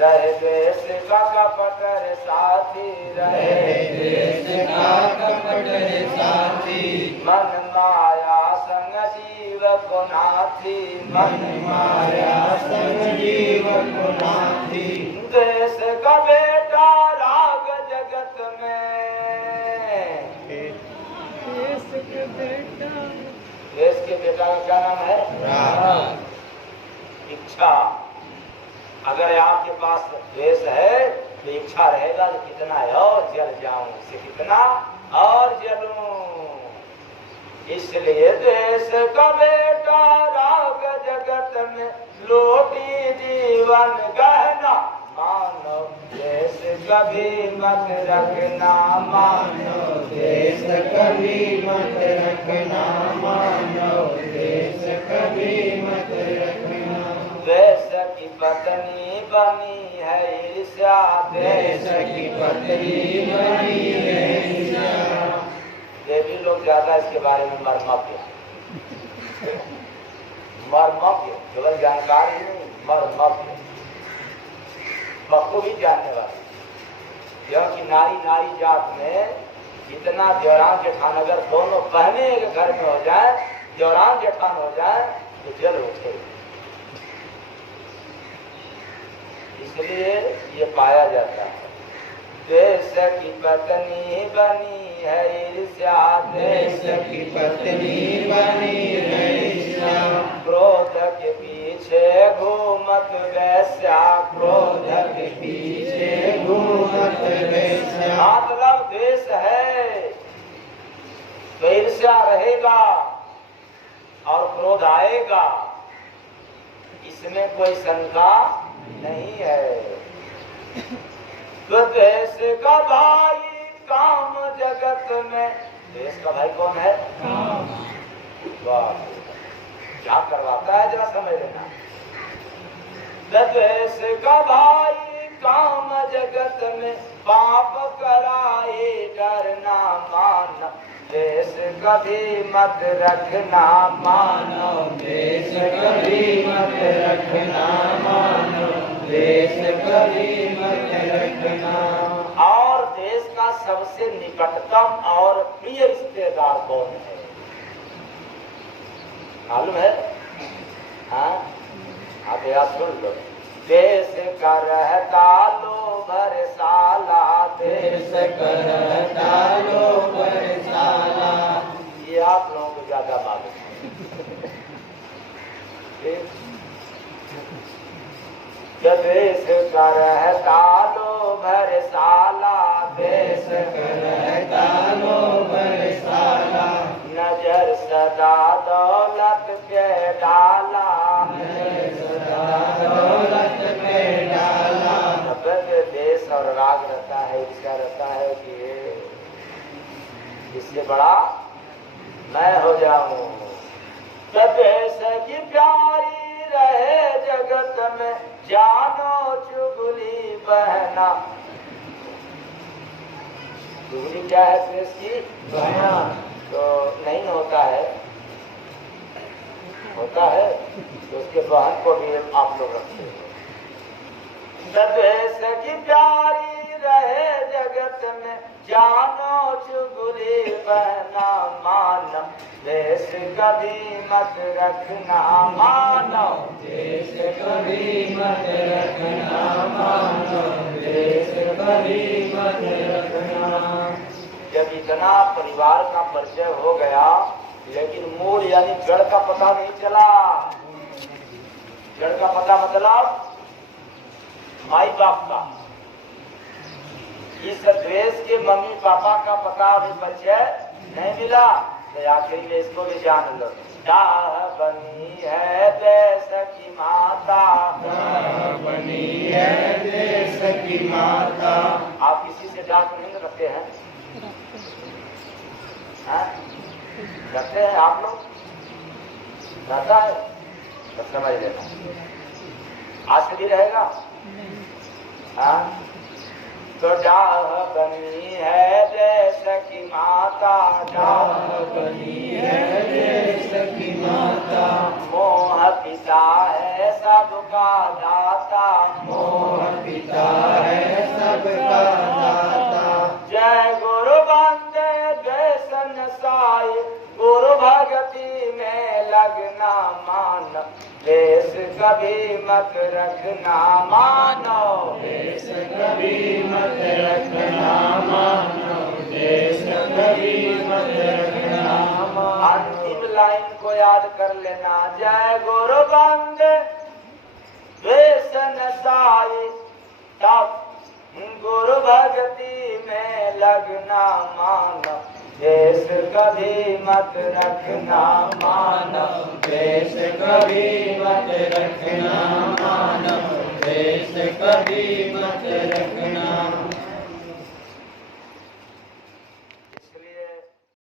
रहे द्वेष का कपट रे साथी, रहे द्वेष का कपट रे साथी, मन माया संग जीव को नाथी, मन माया संग जीव को नाथी। देश का बेटा राग जगत में, देश के बेटा, देश के बेटा का क्या नाम है? राग। इच्छा। अगर आपके पास द्वेष है तो इच्छा रहेगा कि कितना और जल जाऊं, से कितना और जलूं। इसलिए द्वेष का बेटा राग जगत में, लोटी जीवन गहना मानो द्वेष कभी मत रखना, मानो द्वेष कभी मत रखना, मानो द्वेष कभी मत रखना। द्वेष की पत्नी बनी है ईर्ष्या, द्वेष की पत्नी बनी है ईर्ष्या। देवी लोग ज्यादा इसके बारे में मर्मज्ञ, मर्मज्ञ, केवल जानकारी नहीं, मर्मज्ञ, बखूबी जानने वाले। क्योंकि नारी नारी जात में इतना देवरान जेठान अगर दोनों बहने एक घर में हो जाए, देवरान जेठान हो जाए तो जल उठे। इसलिए ये पाया जाता है। देश की पत्नी बनी है ईर्ष्या, देश की पत्नी बनी है ईर्ष्या। क्रोध के पीछे घूमत वैश्या, क्रोध के पीछे घूमत वैश्या। मतलब देश है तो ईर्ष्या रहेगा और क्रोध आएगा, इसमें कोई शंका नहीं है। तो देश का भाई काम जगत में, देश का भाई कौन है? वाह, क्या करवाता है जरा समझ लेना। देश का भाई काम जगत में, पाप कराए डरना मान, देश कभी मत रखना मानो, देश कभी मत रखना मानो, देश कभी मत रखना। और देश का सबसे निकटतम और प्रिय रिश्तेदार कौन है मालूम है? हाँ, आप याद सुन लो। देश का रहता लो भर साला, देश का रहता लो भर साला। ये आप लोगों को ज्यादा मालूम है। देश का रहता लो भर साला, देश का रहता लो भर साला। नजर सदा दौलत पे डाला, नजर सदा दौलत पे डाला। देश और राग रहता है, ईर्ष्या रहता है कि इससे बड़ा मैं हो जाऊं। तो देश की प्यारी रहे जगत में, जानो चुगली बहना। चुगली क्या है देश की? बहना। तो नहीं होता है, होता है तो उसके बहन को भी आप लोग रखते हैं। देश की प्यारी रहे जगत में, जानो चुगली बहना मान, देश कभी मत रखना मानो, देश कभी मत रखना मानो, देश कभी मत रखना। जब इतना परिवार का परिचय हो गया, लेकिन मूल यानी जड़ का पता नहीं चला। जड़ का पता मतलब माई बाप का। इस द्वेष के मम्मी पापा का पता अभी परिचय नहीं मिला, तो आखिर में इसको भी जान लो। डाह बनी है देश की माता, डाह बनी है देश की माता। आप किसी से डाक नहीं रखते हैं? रखते हैं आप लोग? रहता है तो समझ लेना, आज से भी रहेगा। हाँ, तो डाह बनी है देश की माता, डाह बनी है देश की माता। मोह पिता है सबका दाता, मोह पिता है सबका दाता। जय गुरु बंदे दर्शन साई, गुरु भगति में लगना मान, देश कभी मत रखना मानो, देश कभी मत रखना मानो, देश कभी मत रखना मानो। अंतिम लाइन को याद कर लेना। जय गुरु बंदे दर्शन साई, तब गुरु भक्ति में लगना मानो, देश कभी मत रखना मानो, देश कभी मत रखना मानो, देश कभी मत रखना।